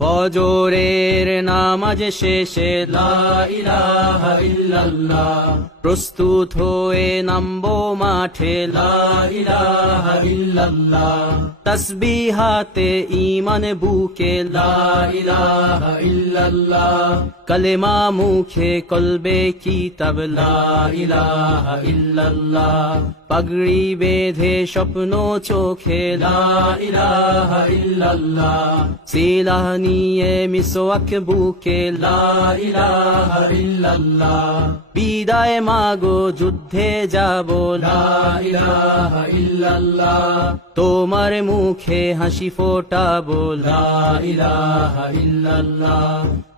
ফজরের নামাজ শেষে লা ইলাহা ইল্লাল্লাহ, প্রস্তুত হয়ে নামবো মাঠে লা ইলাহা ইল্লাল্লাহ, তাসবিহাতে ঈমান বুকে লা ইলাহা ইল্লাল্লাহ, কালেমা মুখে কলবে কিতাব লা ইলাহা ইল্লাল্লাহ, পাগড়ি বেঁধে স্বপ্ন চোখে লা ইলাহা ইল্লাল্লাহ, সিলাহ নিয়ে মিসওয়াক বুকে লা ইলাহা ইল্লাল্লাহ, বিদায় মাগো যুদ্ধে যাব লা ইলাহা ইল্লাল্লাহ, তোমার মুখে হাসি ফোটাবো লা ইলাহা ইল্লাল্লাহ,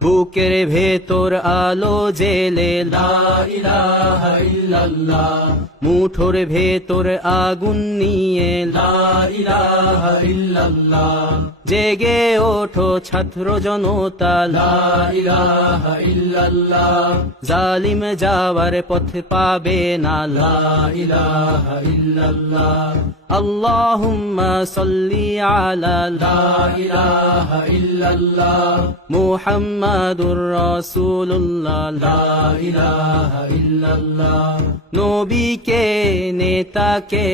বুকের ভেতর আলো জেলে লা ইলাহা ইল্লাল্লাহ, মুঠোর ভেতর আগুন নিয়ে লা ইলাহা ইল্লাল্লাহ, জেগে ওঠো ছাত্র জনতা লা ইলাহা ইল্লাল্লাহ, জালিম যাওয়ার পথ পাবে না লা ইলাহা ইল্লাল্লাহ, আল্লাহুম্মা সাল্লি আলা লা ইলাহা ইল্লাল্লাহ, মুহাম্মাদুর রাসূলুল্লাহ লা ইলাহা ইল্লাল্লাহ, নবীকে নেতাকে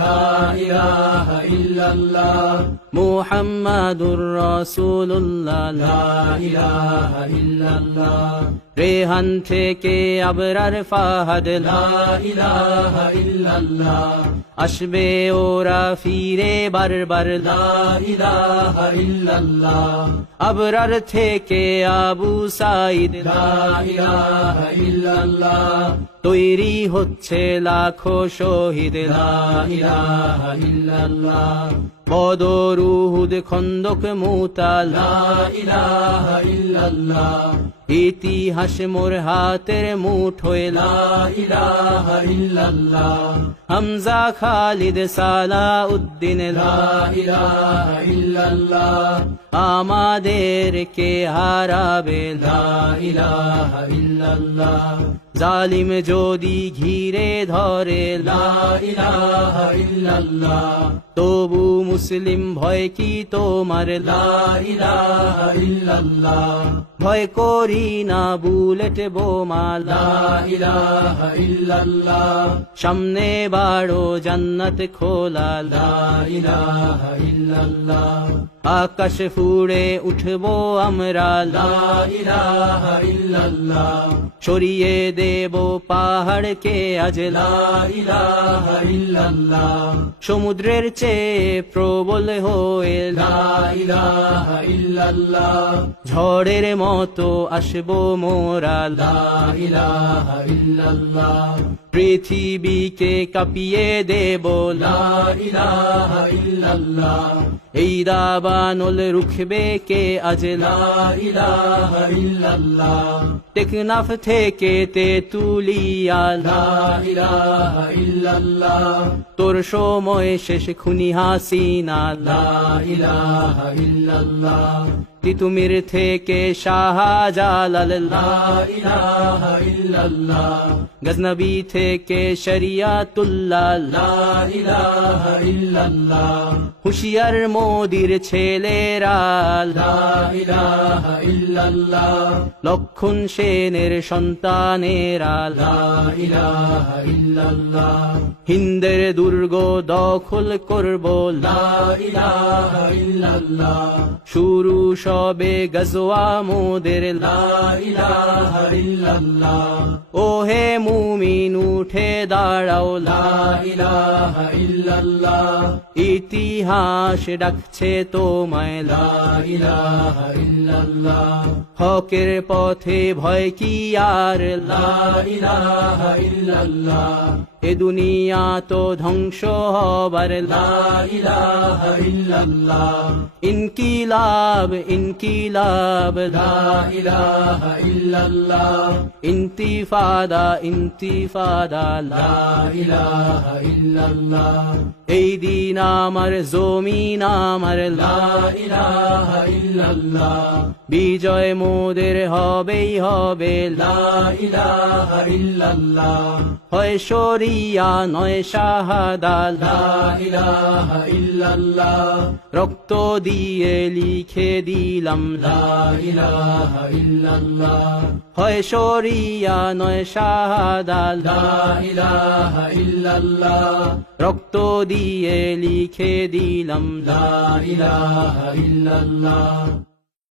লা ইলাহা ইল্লাল্লাহ, মুহাম্মাদুর রাসূলুল্লাহ লা ইলাহা ইল্লাল্লাহ, রেহান থেকে আবরার ফাহাদ লা ইলাহা ইল্লাল্লাহ, আসবে ওরা ফিরে বারবার লা ইলাহা ইল্লাল্লাহ, আবরার থেকে আবু সাঈদ লা ইলাহা ইল্লাল্লাহ, তৈরি হচ্ছে লাখো শহীদ লা ইলাহা ইল্লাল্লাহ, বদর উহুদ খন্দক মুতা লা ইলাহা ইল্লাল্লাহ, ইতিহাস মোর হাতের মুঠোয় লা ইলাহা ইল্লাল্লাহ, হামজা খালিদ সালাউদ্দিন লা ইলাহা ইল্লাল্লাহ, আমাদেরকে হারাবে লা ইলাহা ইল্লাল্লাহ, জালিম যদি ঘিরে ধরে লা ইলাহা ইল্লাল্লাহ, তবু মুসলিম ভয় কি তোমার লা ইলাহা ইল্লাল্লাহ, ভয় করি না বুলেট বোমা লা ইলাহা ইল্লাল্লাহ, সামনে বাড়ো জান্নাত খোলা লা ইলাহা ইল্লাল্লাহ, আকাশ ফুড়ে উঠবো আমরা লা ইলাহা ইল্লাল্লাহ, সরিয়ে দেব পাহাড়কে আজ লা ইলাহা ইল্লাল্লাহ, সমুদ্রের চেয়ে প্রবল হয়ে লা ইলাহা ইল্লাল্লাহ, ঝড়ের মতো আসবো মোরা লা ইলাহা ইল্লাল্লাহ, পৃথিবীকে কাঁপিয়ে দেব লা ইলাহা ইল্লাল্লাহ, এই দাবানল রুখবে কে আজ লা ইলাহা ইল্লাল্লাহ, টেকনাফ থেকে তেতুলিয়া লা ইলাহা ইল্লাল্লাহ, তোর সময় শেষ খুনি হাসিনা লা ইলাহা ইল্লাল্লাহ, তিতুমির থেকে শাহজালাল লা ইলাহা ইল্লাল্লাহ, গজনবী থেকে শরিয়াতুল্লাহ লা ইলাহা ইল্লাল্লাহ, হুশিয়ার মোদির ছেলেরা লা ইলাহা ইল্লাল্লাহ, লক্ষণ সেনের সন্তানেরা লা ইলাহা ইল্লাল্লাহ, হিন্দের দুর্গ দখল করব লা ইলাহা ইল্লাল্লাহ, শুরু সবে গজওয়া মোদের লা ইলাহা ইল্লাল্লাহ, ও হে মুমিন উঠে দাঁড়াও লা ইলাহা ইল্লাল্লাহ, ইতিহাস ডাকছে তোমায় লা ইলাহা ইল্লাল্লাহ, হকের পথে ভয় কি আর লা ইলাহা ইল্লাল্লাহ, এ দুনিয়া তো ধ্বংস হবার লা ইলাহা ইল্লাল্লাহ, ইনকিলাব ইনকিলাব লা ইলাহা ইল্লাল্লাহ, ইন্তিফাদা ইন্তিফাদা লা ইলাহা ইল্লাল্লাহ, এই দিন আমার জমিন আমার লা ইলাহা ইল্লাল্লাহ, বিজয় মোদের হবেই হবে লা ইলাহা ইল্লাল্লাহ, হয় শরীর শরিয়া নয় শাহাদা লা ইলাহা ইল্লাল্লাহ রক্ত দিয়ে লিখে দিলাম লা ইলাহা ইল্লাল্লাহ হয় শরিয়া নয় শাহাদা লা ইলাহা ইল্লাল্লাহ রক্ত দিয়ে লিখে দিলাম লা ইলাহা ইল্লাল্লাহ